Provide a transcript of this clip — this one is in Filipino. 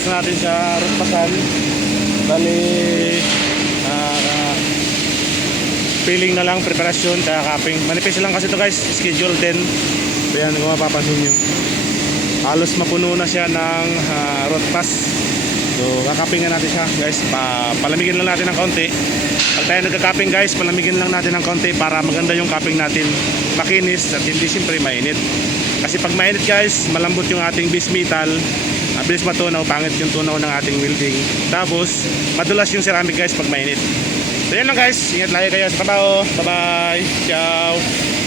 tapos na natin sa rutpasan. Bali peeling na lang, preparasyon, kakaping. Manipis lang kasi ito guys, schedule din. So yan, kung mapapansin nyo, halos mapuno na siya ng rutpas. So kakapingan natin siya guys, palamigin lang natin ng konti. Pag tayo nagkakaping guys, palamigin lang natin ng konti para maganda yung kaping natin, makinis at hindi siyempre mainit. Kasi pag mainit guys, malambot yung ating base metal, bilis matunaw, pangit yung tunaw ng ating welding. Tapos madulas yung ceramic guys pag mainit. So yan lang guys, ingat lagi kayo sa trabaho. Bye bye, ciao.